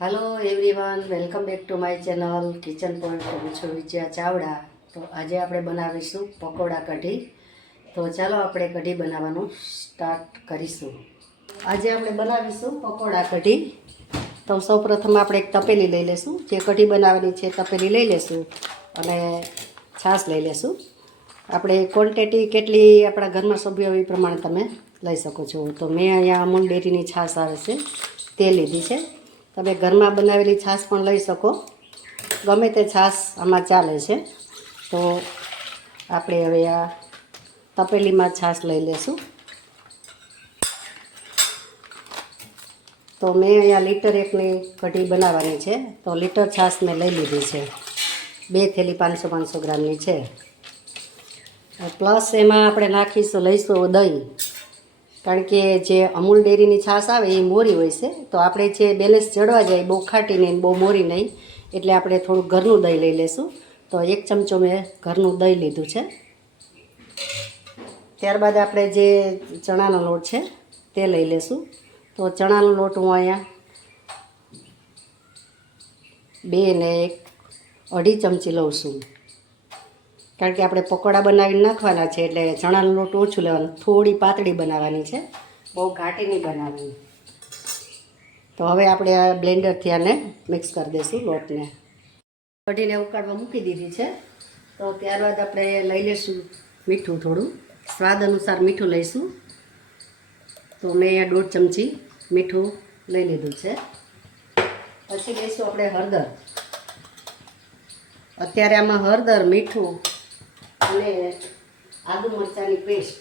Hello everyone, welcome back to my channel kitchen point. હું છું વિજયા ચાવડા। તો આજે આપણે બનાવીશું પકોડા કઢી। તો ચાલો આપણે કઢી બનાવવાનું સ્ટાર્ટ કરીશું। આજે આપણે બનાવીશું પકોડા કઢી। તો સૌપ્રથમ આપણે એક તપેલી લઈ લેશું। જે કઢી બનાવવાની છે તપેલી લઈ લેશું અને છાશ લઈ લેશું। આપણે ક્વોન્ટિટી કેટલી આપણા ઘરમાં સભ્યો એ પ્રમાણે તમે લઈ શકો છો। તો મેં અહીંયા અમૂલ ડેરીની છાશ આવે છે તે લીધી છે। તમે ઘરમાં બનાવેલી છાશ પણ લઈ શકો, ગમે તે છાશ આમાં ચાલે છે। તો આપણે હવે આ તપેલીમાં છાશ લઈ લેશું। તો મેં અહીંયા લીટર એકની કઢી બનાવવાની છે, તો લીટર છાશ મેં લઈ લીધી છે। 2 થેલી 500 ગ્રામની છે। પ્લસ એમાં આપણે નાખીશું, લઈશું દહીં, કારણ કે જે અમૂલ ડેરીની છાશ આવે એ મોરી હોય છે। તો આપણે જે બેલેન્સ જળવા જાય, બહુ ખાટી નહીં બહુ મોરી નહીં, એટલે આપણે થોડું ઘરનું દહીં લઈ લઈશું। તો 1 ચમચો મેં ઘરનું દહીં લીધું છે। ત્યારબાદ આપણે જે ચણાનો લોટ છે તે લઈ લઈશું। તો ચણાનો લોટ હું અહીંયા 2 ને 1 2 ચમચી લઉં છું, કારણ કે આપણે પકોડા બનાવીને નાખવાના છે, એટલે ચણાનો લોટ ઓછું લેવાનું, થોડી પાતળી બનાવવાની છે, બહુ ઘાટી નહીં બનાવવાની। તો હવે આપણે આ બ્લેન્ડરથી આને મિક્સ કરી દઈશું લોટને। કઢીને ઉકાળવા મૂકી દીધી છે। તો ત્યારબાદ આપણે લઈ લઈશું મીઠું, થોડું સ્વાદ અનુસાર મીઠું લઈશું। તો મેં અહીંયા 1.5 ચમચી મીઠું લઈ લીધું છે। પછી લઈશું આપણે હળદર। અત્યારે આમાં હળદર, મીઠું અને આદુ મરચાંની પેસ્ટ,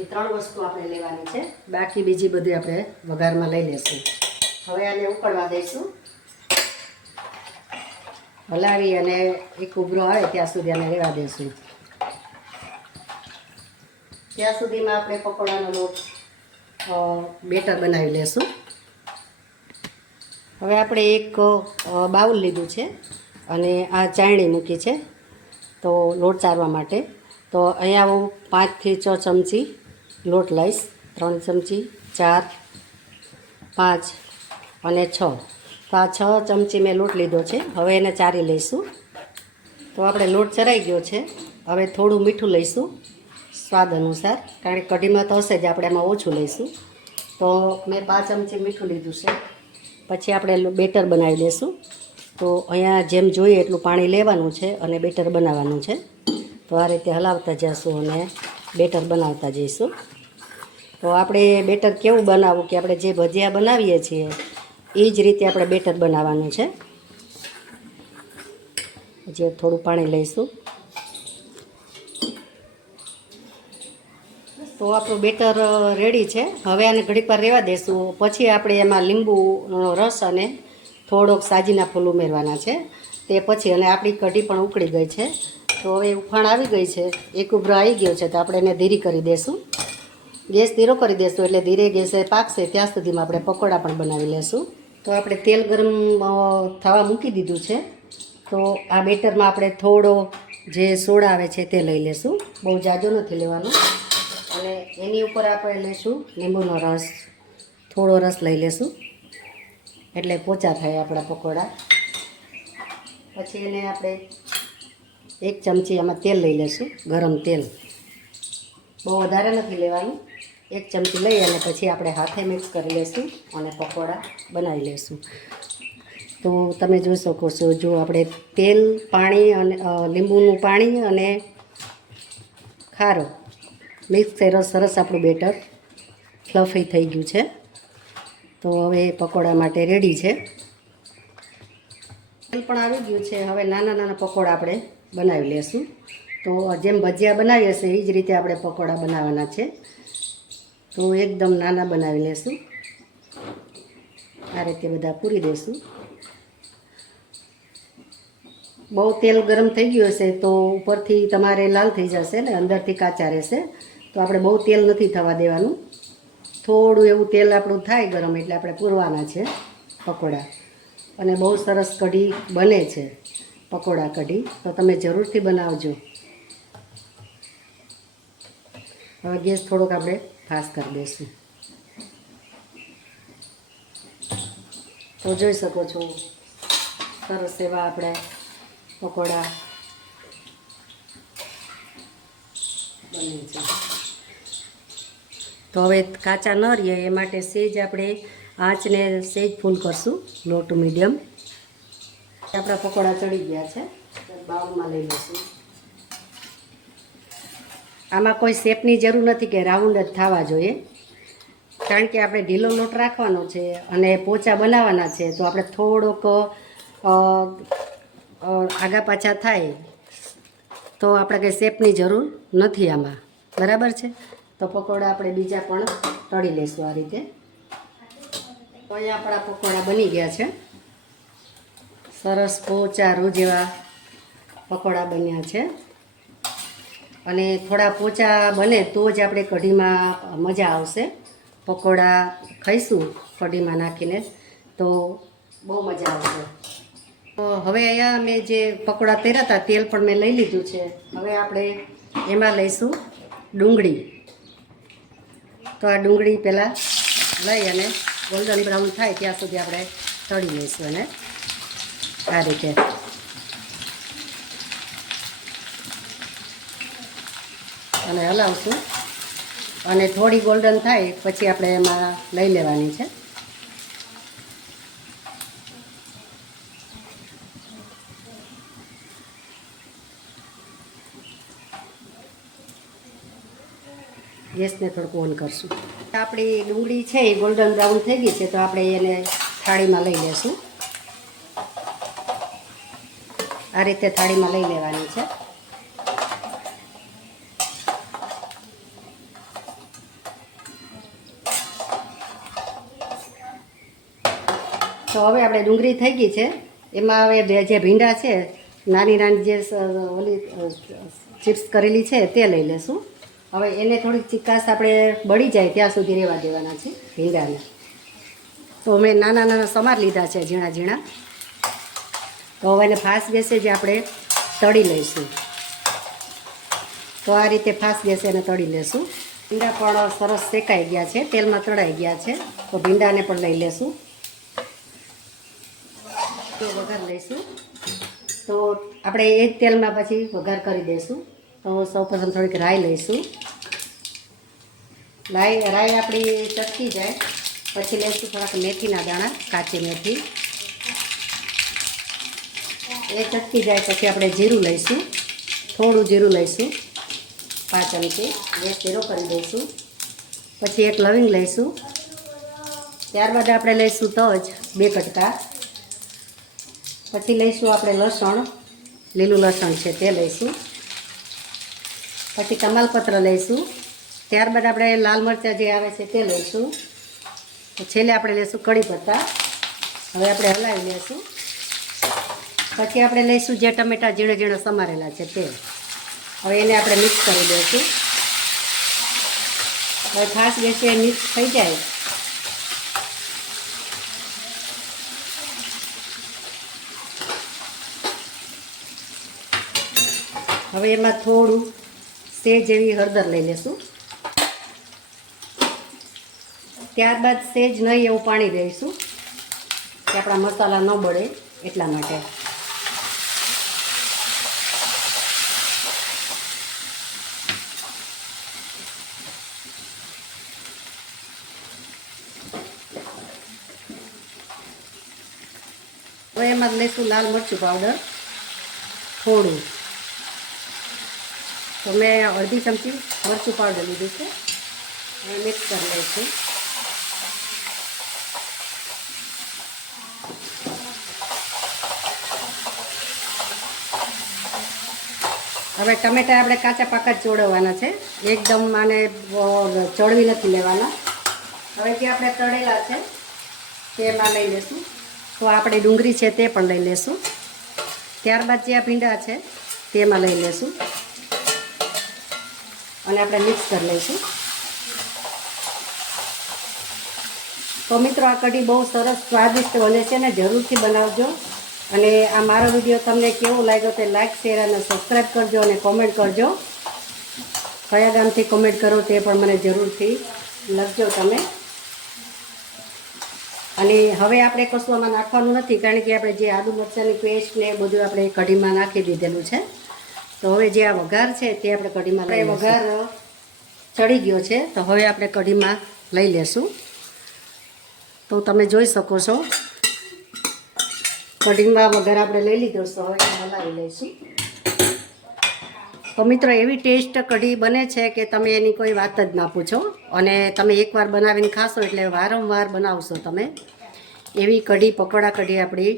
એ 3 વસ્તુ આપણે લેવાની છે, બાકી બીજી બધી આપણે વઘારમાં લઈ લઈશું। હવે આને ઉકળવા દઈશું, હલાવી અને એક ઉભરો આવે ત્યાં સુધી આને રહેવા દઈશું। ત્યાં સુધીમાં આપણે પકોડાનો લોટ બેટર બનાવી લેશું। હવે આપણે એક બાઉલ લીધું છે અને આ ચાયણી મૂકી છે તો લોટ ચારવા માટે। તો અહીંયા હું 5 થી 6 ચમચી લોટ લઈશ, 3 ચમચી, 4, 5 અને 6। તો આ 6 ચમચી મેં લોટ લીધો છે। હવે એને ચારી લઈશું। તો આપણે લોટ ચરાઈ ગયો છે। હવે થોડું મીઠું લઈશું સ્વાદ અનુસાર, કારણ કે કઢીમાં તો હશે જ, આપણે એમાં ઓછું લઈશું। તો મેં 5 ચમચી મીઠું લીધું છે। પછી આપણે બેટર બનાવી લઈશું। તો અહીંયા જેમ જોઈએ એટલું પાણી લેવાનું છે અને બેટર બનાવવાનું છે। તો આ રીતે હલાવતા જઈશું અને બેટર બનાવતા જઈશું। તો આપણે બેટર કેવું બનાવવું, કે આપણે જે ભજીયા બનાવીએ છીએ એ જ રીતે આપણે બેટર બનાવવાનું છે। જે થોડું પાણી લઈશું। તો આપણું બેટર રેડી છે। હવે આને ઘડીક વાર રહેવા દઈશું। પછી આપણે એમાં લીંબુનો રસ અને થોડોક સાજીના ફૂલ ઉમેરવાના છે તે પછી, અને આપણી કઢી પણ ઉકળી ગઈ છે। તો હવે ઉફાણ આવી ગઈ છે, એક ઉભરો આવી ગયો છે, તો આપણે એને ધીરી કરી દઈશું। ગેસ ધીરો કરી દઈશું એટલે ધીરે ગેસે પાકશે, ત્યાં સુધીમાં આપણે પકોડા પણ બનાવી લઈશું। તો આપણે તેલ ગરમ થવા મૂકી દીધું છે। તો આ બેટરમાં આપણે થોડો જે સોડા આવે છે તે લઈ લઈશું, બહુ જાજો નથી લેવાનો। અને એની ઉપર આપણે લઈશું લીંબુનો રસ, થોડો રસ લઈ લઈશું એટલે પોચા થાય આપણા પકોડા। પછી એને આપણે 1 ચમચી આમાં તેલ લઈ લઈશું, ગરમ તેલ, બહુ વધારે નથી લેવાનું। 1 ચમચી લઈ અને પછી આપણે હાથે મિક્સ કરી લઈશું અને પકોડા બનાવી લઈશું। તો તમે જોઈ શકો છો, જો આપણે તેલ, પાણી અને લીંબુનું પાણી અને ખારો મિક્સ કર્યો, સરસ આપણું બેટર ફ્લફી થઈ ગયું છે। તો હવે પકોડા માટે રેડી છે। તેલ પણ આવી ગયું છે। હવે નાના નાના પકોડા આપણે બનાવી લઈશું। તો જેમ ભજીયા બનાવીએ છીએ એ જ રીતે આપણે પકોડા બનાવવાના છે। તો એકદમ નાના બનાવી લઈશું, આ રીતે બધા પૂરી દઈશું। બહુ તેલ ગરમ થઈ ગયું હશે તો ઉપરથી તમારે લાલ થઈ જશે ને અંદરથી કાચા રહેશે। તો આપણે બહુ તેલ નથી થવા દેવાનું, થોડું એવું તેલ આપણું થાય ગરમ એટલે આપણે પૂરવાના છે પકોડા। અને બહુ સરસ કઢી બને છે, પકોડા કઢી, તો તમે જરૂરથી બનાવજો। હવે ગેસ થોડોક આપણે ફાસ્ટ કરી દઈશું। તો તો જોઈ શકો છો સરસ એવા આપણે પકોડા બને છે. તો હવે કાચા ન રહીએ એ માટે સેજ આપણે આંચને સેજ ફૂલ કરશું, લો ટુ મીડિયમ. આપણા પકોડા ચડી ગયા છે, બાઉલમાં લઈ લઈશું. આમાં કોઈ શેપની જરૂર નથી કે રાઉન્ડ જ થવા જોઈએ, કારણ કે આપણે ઢીલો લોટ રાખવાનો છે અને પોચા બનાવવાના છે. તો આપણે થોડોક આગા પાછા થાય તો આપણે કંઈ શેપની જરૂર નથી આમાં, બરાબર છે. તો પકોડા આપણે બીજા પણ તળી લઈશું આ રીતે. તો અહીંયા આપણા પકોડા બની ગયા છે, સરસ પોચા રૂ જેવા પકોડા બન્યા છે. અને થોડા પોચા બને તો જ આપણે કઢીમાં મજા આવશે. પકોડા ખાઈશું કઢીમાં નાખીને તો બહુ મજા આવશે. તો હવે અહીંયા મેં જે પકોડા તળ્યા હતા તેલ પણ મેં લઈ લીધું છે. હવે આપણે એમાં લઈશું ડુંગળી. તો આ ડુંગળી પહેલાં લઈ અને ગોલ્ડન બ્રાઉન થાય ત્યાં સુધી આપણે તળી લઈશું અને આ રીતે. અને હલાવશું અને થોડી ગોલ્ડન થાય પછી આપણે એમાં લઈ લેવાની છે. ગેસને થોડુંક ઓન કરશું. આપણી ડુંગળી છે એ ગોલ્ડન બ્રાઉન થઈ ગઈ છે, તો આપણે એને થાળીમાં લઈ લેશું. આ રીતે થાળીમાં લઈ લેવાની છે. તો હવે આપણે ડુંગળી થઈ ગઈ છે, એમાં હવે જે ભીંડા છે નાની નાની જે ઓલી ચિપ્સ કરેલી છે તે લઈ લેશું. હવે એને થોડીક ચિકાસ આપણે બળી જાય ત્યાં સુધી રહેવા દેવાના છે ભીંડાને. તો મેં નાના નાના સમાર લીધા છે, ઝીણા ઝીણા. તો હવે એને ફાસ્ટ ગેસે જ આપણે તળી લઈશું. તો આ રીતે ફાસ્ટ ગેસે એને તળી લેશું. ભીંડા પણ સરસ શેકાઈ ગયા છે, તેલમાં તળાઈ ગયા છે. તો ભીંડાને પણ લઈ લેશું. તો વઘાર લઈશું. તો આપણે એ જ તેલમાં પછી વઘાર કરી દઈશું. તો સૌપ્રથમ થોડીક રાઈ લઈશું. રાઈ આપણી ચટકી જાય પછી લઈશું થોડાક મેથીના દાણા, કાચી મેથી. એ ચટકી જાય પછી આપણે જીરું લઈશું, થોડું જીરું લઈશું 5 ચમચી. ગેસ ધીરો કરી દઈશું. પછી એક લવિંગ લઈશું. ત્યારબાદ આપણે લઈશું તજ 2 કટકા. પછી લઈશું આપણે લસણ, લીલું લસણ છે તે લઈશું. પછી તમાલપત્ર લઈશું. ત્યારબાદ આપણે લાલ મરચાં જે આવે છે તે લઈશું. તો છેલ્લે આપણે લઈશું કઢી પત્તા. હવે આપણે હલાવી લઈશું. પછી આપણે લઈશું જે ટમેટા ઝીણા ઝીણા સમારેલા છે તે. હવે એને આપણે મિક્સ કરી દઈશું. હવે ખાસ ગેસે મિક્સ થઈ જાય હવે એમાં થોડું સેજ જેવી હળદર લઈ લેશું. ત્યારબાદ સેજ નહીં એવું પાણી દઈશું કે આપણા મસાલા ન બળે એટલા માટે. હવે એમાં લઈશું લાલ મરચું પાવડર થોડું. તો મેં અડધી ચમચી મરચું પાવડર લીધું છે. હવે મિક્સ કરી લઈશું. હવે ટમેટા આપણે કાચા પાકા જ ચોળવવાના છે, એકદમ આને ચોળવી નથી લેવાના. હવે જે આપણે તળેલા છે તેમાં લઈ લઈશું. તો આપણે ડુંગળી છે તે પણ લઈ લઈશું. ત્યારબાદ જે આ ભીંડા છે તેમાં લઈ લઈશું અને આપણે મિક્સ કરી લઈશું. તો મિત્રો આ કઢી બહુ સરસ સ્વાદિષ્ટ બને છે ને જરૂરથી બનાવજો. અને આ મારો વિડીયો તમને કેવો લાગ્યો તે લાઈક, શેર અને સબસ્ક્રાઈબ કરજો અને કોમેન્ટ કરજો. કયા ગામથી કોમેન્ટ કરો તે પણ મને જરૂરથી લખજો તમે. અને હવે આપણે કશું આમાં નાખવાનું નથી, કારણ કે આપણે જે આદુ મરચાંની પેસ્ટ ને એ બધું આપણે કઢીમાં નાખી દીધેલું છે. તો હવે જે આ વઘાર છે તે આપણે કઢીમાં લઈ વઘાર ચડી ગયો છે, તો હવે આપણે કઢીમાં લઈ લેશું. તો તમે જોઈ શકો છો કઢીમાં વઘાર આપણે લઈ લીધો છે. હવે હલાવી લઈશું. તો મિત્રો એવી ટેસ્ટ કઢી બને છે કે તમે એની કોઈ વાત જ ના પૂછો, અને તમે એકવાર બનાવીને ખાશો એટલે વારંવાર બનાવશો તમે. એવી કઢી પકોડા કઢી આપણી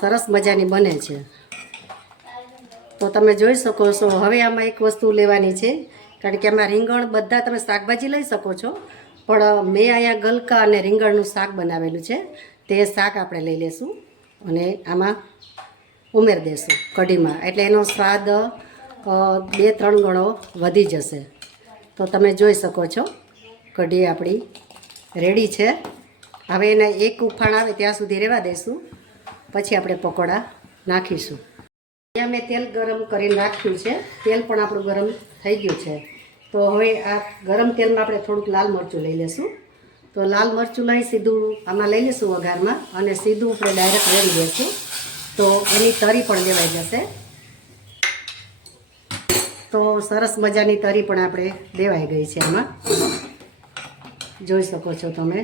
સરસ મજાની બને છે. તો તમે જોઈ શકો છો. હવે આમાં એક વસ્તુ લેવાની છે, કારણ કે આમાં રીંગણ બધા તમે શાકભાજી લઈ શકો છો, પણ મેં અહીંયા ગલકા અને રીંગણનું શાક બનાવેલું છે. તે શાક આપણે લઈ લેશું અને આમાં ઉમેરી દેશું કઢીમાં, એટલે એનો સ્વાદ 2-3 ગણો વધી જશે. તો તમે જોઈ શકો છો કઢી આપણી રેડી છે. હવે એને એક ઉફાણ આવે ત્યાં સુધી રહેવા દઈશું, પછી આપણે પકોડા નાખીશું. અહીંયા મેં તેલ ગરમ કરીને રાખ્યું છે. તેલ પણ આપણું ગરમ થઈ ગયું છે. તો હવે આ ગરમ તેલમાં આપણે થોડુંક લાલ મરચું લઈ લઈશું. તો લાલ મરચું લઈ સીધું આમાં લઈ લઈશું વઘારમાં, અને સીધું આપણે ડાયરેક્ટ રેડી દઈશું. તો એની તરી પણ લેવાઈ જશે. તો સરસ મજાની તરી પણ આપણે દેવાઈ ગઈ છે આમાં, જોઈ શકો છો તમે.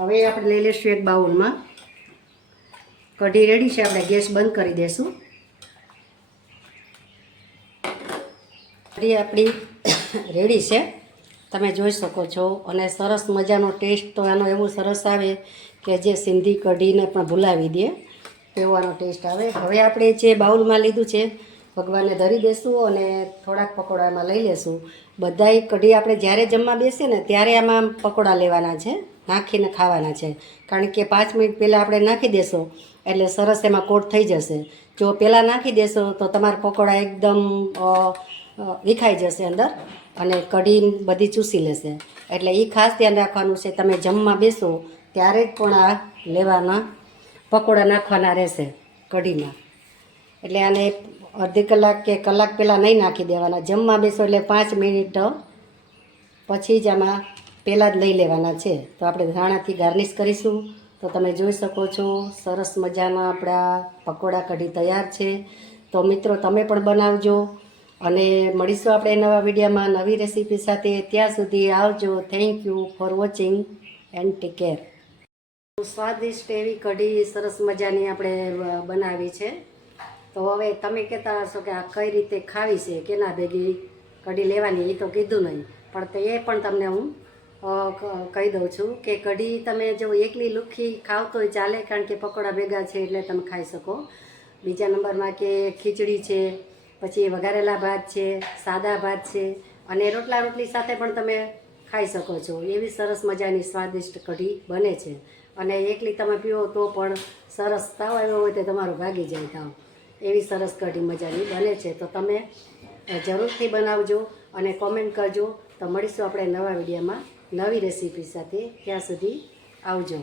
હવે આપણે લઈ લઈશું એક બાઉલમાં. કઢી રેડી છે, આપણે ગેસ બંધ કરી દઈશું. કઢી આપણી રેડી છે, તમે જોઈ શકો છો. અને સરસ મજાનો ટેસ્ટ તો આનો એવું સરસ આવે કે જે સિંધી કઢીને પણ ભૂલાવી દે એવો આનો ટેસ્ટ આવે. હવે આપણે જે બાઉલમાં લીધું છે ભગવાનને ધરી દઈશું અને થોડાક પકોડામાં લઈ લેશું. બધાય કઢી આપણે જ્યારે જમવા બેસીએ ને ત્યારે આમાં પકોડા લેવાના છે, નાખીને ખાવાના છે. કારણ કે 5 મિનિટ પહેલાં આપણે નાખી દેશો એટલે સરસ એમાં કોટ થઈ જશે. જો પહેલાં નાખી દેશો તો તમારા પકોડા એકદમ વિખાઈ જશે અંદર, અને કઢી બધી ચૂસી લેશે. એટલે એ ખાસ ધ્યાન રાખવાનું છે. તમે જમવા બેસો ત્યારે જ પણ આ લેવાના પકોડા નાખવાના રહેશે કઢીમાં. એટલે આને અડધી કલાક કે કલાક પહેલાં નહીં નાખી દેવાના. જમવા બેસો એટલે 5 મિનિટ પછી જ આમાં પહેલાં જ લઈ લેવાના છે. તો આપણે ધાણાથી ગાર્નિશ કરીશું. તો તમે જોઈ શકો છો સરસ મજાના આપણા પકોડા કઢી તૈયાર છે. તો મિત્રો તમે પણ બનાવજો, અને મળીશું આપણે નવા વિડીયોમાં નવી રેસીપી સાથે. ત્યાં સુધી આવજો. Thank you for watching and take care. સ્વાદિષ્ટ એવી કઢી સરસ મજાની આપણે બનાવી છે. તો હવે તમે કહેતા હશો કે આ કઈ રીતે ખાવી છે, કેના ભેગી કઢી લેવાની, એ તો કીધું નહીં, પણ તો એ પણ તમને હું કહી દઉં છું કે કઢી તમે જો એકલી લુખ્ખી ખાવ તોય ચાલે, કારણ કે પકોડા ભેગા છે એટલે તમે ખાઈ શકો. બીજા નંબરમાં કે ખીચડી છે, પછી વઘારેલા ભાત છે, સાદા ભાત છે, અને રોટલા રોટલી સાથે પણ તમે ખાઈ શકો છો. એવી સરસ મજાની સ્વાદિષ્ટ કઢી બને છે. અને એકલી તમે પીવો તો પણ સરસ. તાવ આવ્યો હોય તો તમારું ભાગી જાય તાવ. એવી સરસ કઢી મજાની બને છે. તો તમે જરૂરથી બનાવજો અને કોમેન્ટ કરજો. તો મળીશું આપણે નવા વિડીયોમાં નવી રેસીપી સાથે. ત્યાં સુધી આવજો.